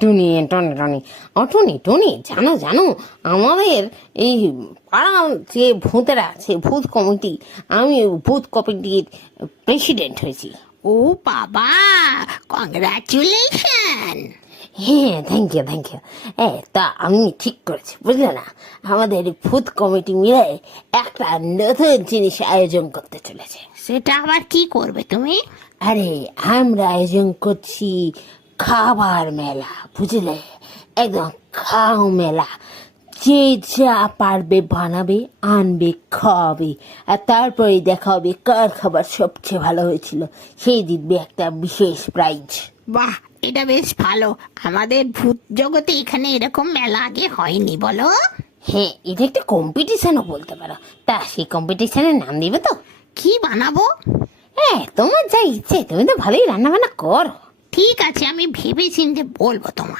টুনি Tony Tony টুনি টুনি জানো জানো, আমাদের এই পাড়ার যে ভূতেরা আছে, ভূত কমিটি, আমি ওই ভূত কমিটির প্রেসিডেন্ট হয়েছি। ও বাবা, কংগ্রাচুলেশন। হ্যাঁ, থ্যাংক ইউ থ্যাংক ইউ। তা আমি ঠিক করেছি, বুঝলে না, আমাদের এই ভূত কমিটি মিলে একটা নতুন জিনিস আয়োজন করতে চলেছে। সেটা আবার কি করবে তুমি? আরে, আমরা আয়োজন করছি খাবার মেলা, বুঝলে, একদম খাও মেলা। যে যা পারবে বানাবে, আনবে, খাওয়াবে, আর তারপরে দেখা হবে কার খাবার সবচেয়ে ভালো হয়েছিল, সেই জিতবে একটা বিশেষ প্রাইজ। বাহ, এটা বেশ ভালো। আমাদের ভূত জগতে এখানে এরকম মেলা আগে হয়নি, বলো। হ্যাঁ, এটা একটা কম্পিটিশনও বলতে পারো। তা সেই কম্পিটিশনের নাম দিবে তো? কি বানাবো? হ্যাঁ, তোমার যা ইচ্ছে, তুমি তো ভালোই রান্না বান্না করো। ঠিক আছে, আমি ভেবে চিন্তে বলবো তোমায়।